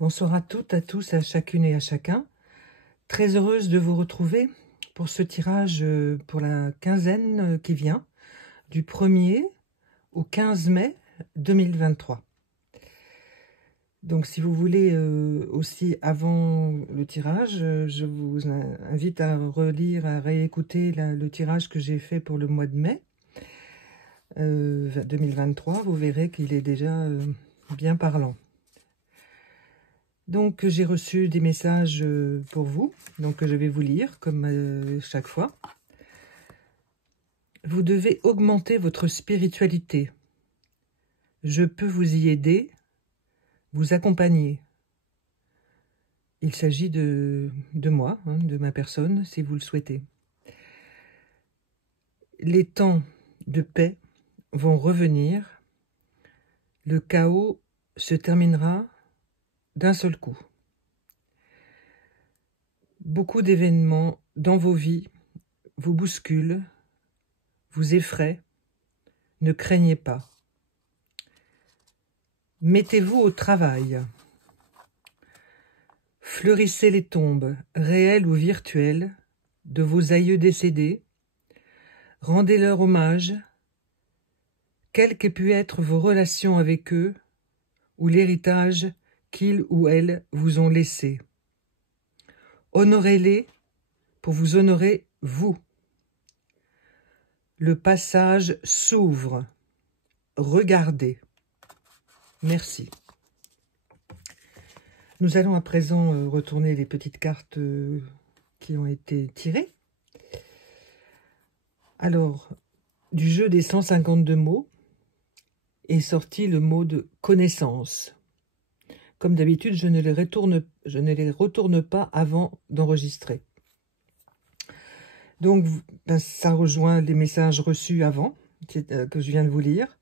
Bonsoir à toutes, à tous, à chacune et à chacun. Très heureuse de vous retrouver pour ce tirage pour la quinzaine qui vient, du 1er au 15 mai 2023. Donc si vous voulez aussi avant le tirage, je vous invite à relire, à réécouter le tirage que j'ai fait pour le mois de mai 2023. Vous verrez qu'il est déjà bien parlant. Donc, j'ai reçu des messages pour vous, donc je vais vous lire, comme chaque fois. Vous devez augmenter votre spiritualité. Je peux vous y aider, vous accompagner. Il s'agit de moi, de ma personne, si vous le souhaitez. Les temps de paix vont revenir. Le chaos se terminera d'un seul coup. Beaucoup d'événements dans vos vies vous bousculent, vous effraient. Ne craignez pas. Mettez-vous au travail. Fleurissez les tombes, réelles ou virtuelles, de vos aïeux décédés. Rendez-leur hommage, quelles qu'aient pu être vos relations avec eux ou l'héritage qu'ils ou elles vous ont laissé. Honorez-les pour vous honorer vous. Le passage s'ouvre. Regardez. Merci. Nous allons à présent retourner les petites cartes qui ont été tirées. Alors, du jeu des 152 mots est sorti le mot de connaissance. Comme d'habitude, je ne les retourne pas avant d'enregistrer. Donc, ça rejoint les messages reçus avant, que je viens de vous lire.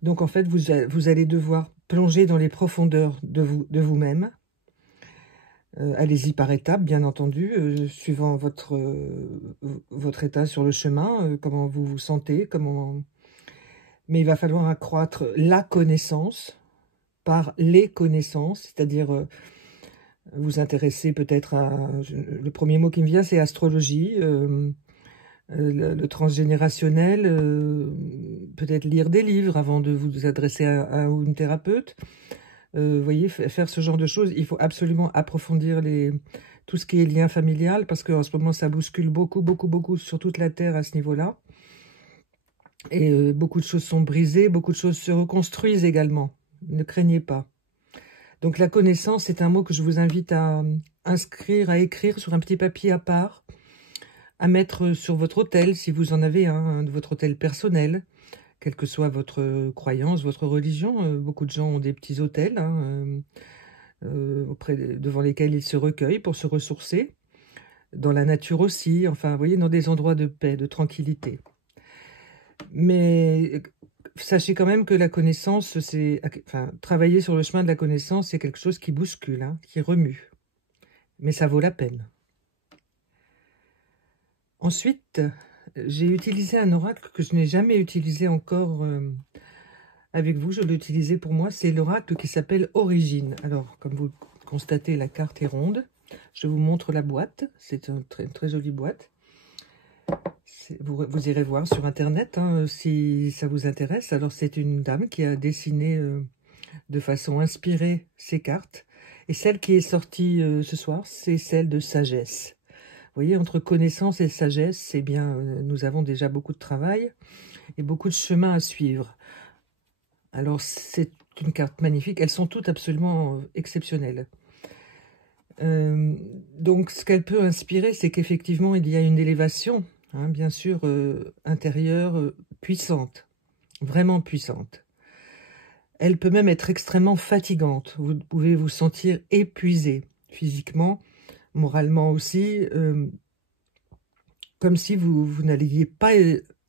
Donc, en fait, vous allez devoir plonger dans les profondeurs de vous-même. Allez-y par étapes, bien entendu, suivant votre état sur le chemin, comment vous vous sentez, mais il va falloir accroître la connaissance par les connaissances, c'est-à-dire vous intéresser peut-être à... Le premier mot qui me vient, c'est astrologie, le transgénérationnel, peut-être lire des livres avant de vous adresser à une thérapeute. Vous voyez, faire ce genre de choses, il faut absolument approfondir tout ce qui est lien familial, parce qu'en ce moment, ça bouscule beaucoup sur toute la Terre à ce niveau-là. Et beaucoup de choses sont brisées, beaucoup de choses se reconstruisent également. Ne craignez pas. Donc la connaissance, c'est un mot que je vous invite à inscrire, à écrire sur un petit papier à part, à mettre sur votre autel, si vous en avez un de votre autel personnel, quelle que soit votre croyance, votre religion. Beaucoup de gens ont des petits autels devant lesquels ils se recueillent pour se ressourcer. Dans la nature aussi, enfin, vous voyez, dans des endroits de paix, de tranquillité. Mais sachez quand même que la connaissance, travailler sur le chemin de la connaissance, c'est quelque chose qui bouscule, qui remue. Mais ça vaut la peine. Ensuite, j'ai utilisé un oracle que je n'ai jamais utilisé encore avec vous. Je l'ai utilisé pour moi. C'est l'oracle qui s'appelle Origine. Alors, comme vous le constatez, la carte est ronde. Je vous montre la boîte. C'est une très jolie boîte. Vous irez voir sur Internet si ça vous intéresse. Alors, c'est une dame qui a dessiné de façon inspirée ces cartes. Et celle qui est sortie ce soir, c'est celle de sagesse. Vous voyez, entre connaissance et sagesse, eh bien, nous avons déjà beaucoup de travail et beaucoup de chemin à suivre. Alors, c'est une carte magnifique. Elles sont toutes absolument exceptionnelles. Donc, ce qu'elle peut inspirer, c'est qu'effectivement, il y a une élévation, bien sûr, intérieure, puissante, vraiment puissante. Elle peut même être extrêmement fatigante. Vous pouvez vous sentir épuisé physiquement, moralement aussi, comme si vous n'alliez pas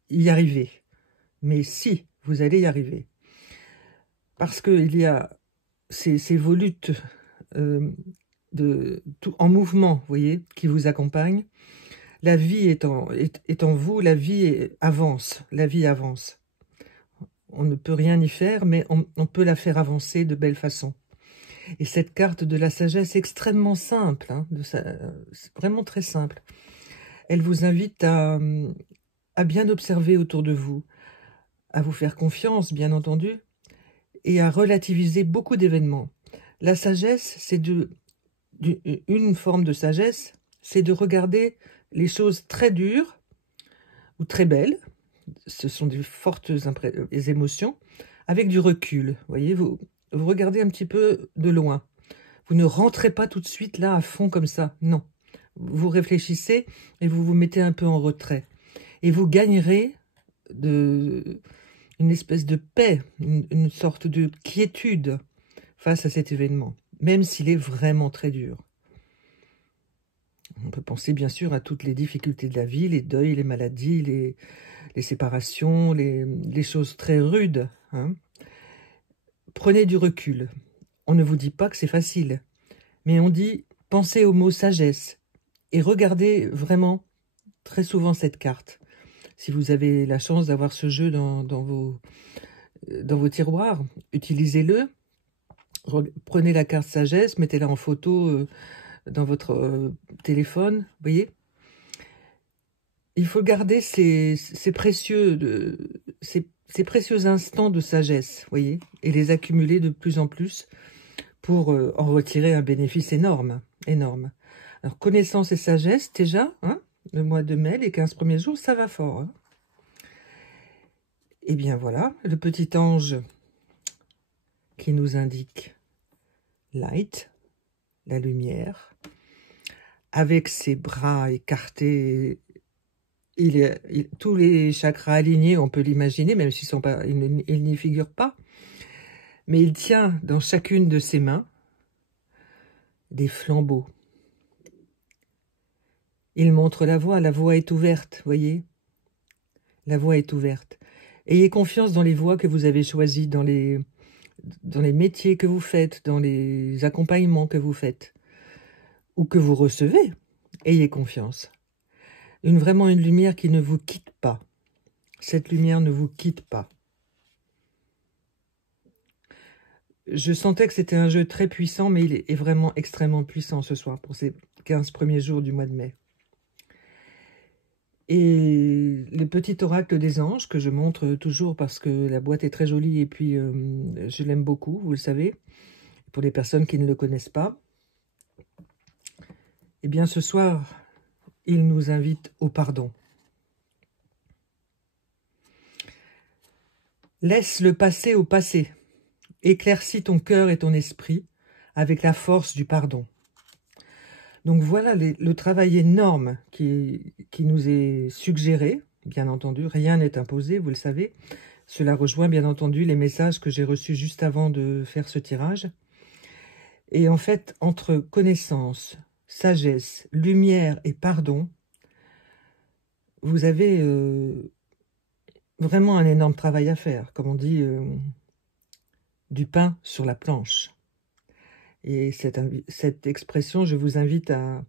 y arriver. Mais si, vous allez y arriver. Parce qu'il y a ces volutes en mouvement, vous voyez, qui vous accompagnent. La vie est en vous, la vie avance, la vie avance. On ne peut rien y faire, mais on peut la faire avancer de belle façon. Et cette carte de la sagesse est extrêmement simple, hein, c'est vraiment très simple. Elle vous invite à bien observer autour de vous, à vous faire confiance, bien entendu, et à relativiser beaucoup d'événements. La sagesse, c'est une forme de sagesse, c'est de regarder les choses très dures ou très belles, ce sont des fortes émotions, avec du recul. Voyez, vous regardez un petit peu de loin. Vous ne rentrez pas tout de suite là à fond comme ça, non. Vous réfléchissez et vous vous mettez un peu en retrait. Et vous gagnerez une espèce de paix, une sorte de quiétude face à cet événement, même s'il est vraiment très dur. On peut penser bien sûr à toutes les difficultés de la vie, les deuils, les maladies, les séparations, les choses très rudes. Hein. Prenez du recul. On ne vous dit pas que c'est facile, mais on dit pensez au mot sagesse et regardez vraiment très souvent cette carte. Si vous avez la chance d'avoir ce jeu dans vos tiroirs, utilisez-le. Prenez la carte sagesse, mettez-la en photo dans votre téléphone, vous voyez. Il faut garder ces précieux instants de sagesse, voyez, et les accumuler de plus en plus pour en retirer un bénéfice énorme, énorme. Alors, connaissance et sagesse, déjà, hein, le mois de mai, les 15 premiers jours, ça va fort. Hein. Et bien voilà, le petit ange qui nous indique light, la lumière, avec ses bras écartés, tous les chakras alignés, on peut l'imaginer, même s'ils il n'y figure pas. Mais il tient dans chacune de ses mains des flambeaux. Il montre la voie est ouverte, voyez. La voie est ouverte. Ayez confiance dans les voies que vous avez choisies, dans les métiers que vous faites, dans les accompagnements que vous faites, ou que vous recevez. Ayez confiance. Vraiment une lumière qui ne vous quitte pas. Cette lumière ne vous quitte pas. Je sentais que c'était un jeu très puissant, mais il est vraiment extrêmement puissant ce soir, pour ces 15 premiers jours du mois de mai. Et le petit oracle des anges, que je montre toujours parce que la boîte est très jolie et puis je l'aime beaucoup, vous le savez, pour les personnes qui ne le connaissent pas. Eh bien, ce soir, il nous invite au pardon. Laisse le passé au passé. Éclaircis ton cœur et ton esprit avec la force du pardon. Donc voilà le travail énorme qui nous est suggéré, bien entendu. Rien n'est imposé, vous le savez. Cela rejoint bien entendu les messages que j'ai reçus juste avant de faire ce tirage. Et en fait, entre connaissance, sagesse, lumière et pardon, vous avez vraiment un énorme travail à faire. Comme on dit, du pain sur la planche. Et cette expression, je vous invite à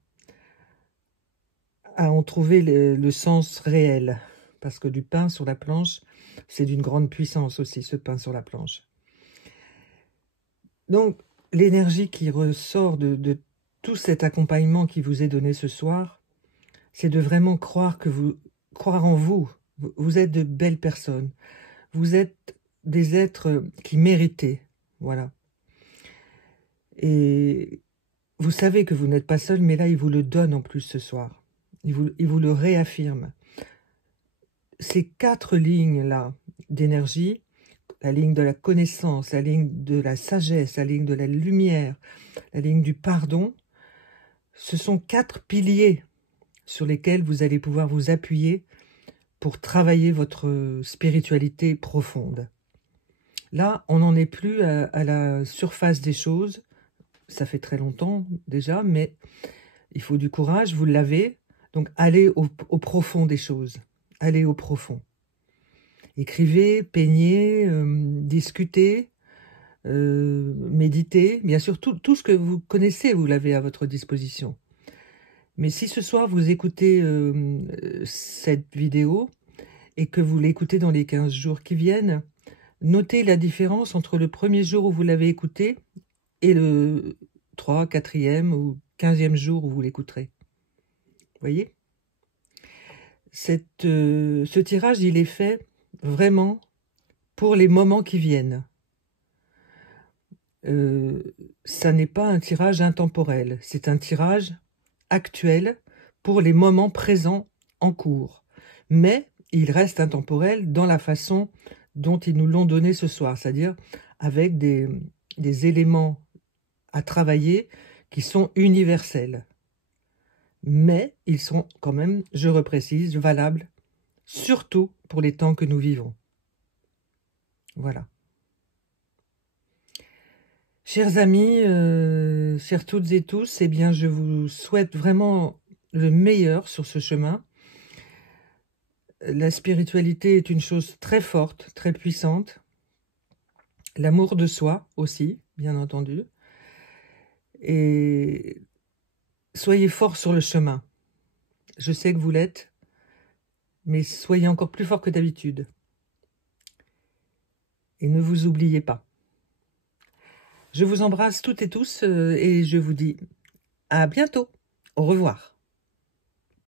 en trouver le sens réel. Parce que du pain sur la planche, c'est d'une grande puissance aussi, ce pain sur la planche. Donc, l'énergie qui ressort de tout cet accompagnement qui vous est donné ce soir, c'est de vraiment croire en vous. Vous êtes de belles personnes. Vous êtes des êtres qui méritaient. Voilà. Et vous savez que vous n'êtes pas seul, mais là, il vous le donne en plus ce soir. Il vous le réaffirme. Ces 4 lignes-là d'énergie, la ligne de la connaissance, la ligne de la sagesse, la ligne de la lumière, la ligne du pardon, ce sont 4 piliers sur lesquels vous allez pouvoir vous appuyer pour travailler votre spiritualité profonde. Là, on n'en est plus à la surface des choses. Ça fait très longtemps déjà, mais il faut du courage, vous l'avez. Donc, allez au profond des choses. Allez au profond. Écrivez, peignez, discutez, méditez. Bien sûr, tout ce que vous connaissez, vous l'avez à votre disposition. Mais si ce soir, vous écoutez cette vidéo et que vous l'écoutez dans les 15 jours qui viennent, notez la différence entre le premier jour où vous l'avez écouté et le 3, 4e ou 15e jour où vous l'écouterez. Vous voyez? Ce tirage, il est fait vraiment pour les moments qui viennent. Ça n'est pas un tirage intemporel, c'est un tirage actuel pour les moments présents en cours. Mais il reste intemporel dans la façon dont ils nous l'ont donné ce soir, c'est-à-dire avec des éléments à travailler qui sont universels. Mais ils sont quand même, je reprécise, valables, surtout pour les temps que nous vivons. Voilà. Chers amis, chères toutes et tous, eh bien, je vous souhaite vraiment le meilleur sur ce chemin. La spiritualité est une chose très forte, très puissante. L'amour de soi aussi, bien entendu. Et soyez forts sur le chemin. Je sais que vous l'êtes, mais soyez encore plus forts que d'habitude. Et ne vous oubliez pas. Je vous embrasse toutes et tous et je vous dis à bientôt. Au revoir.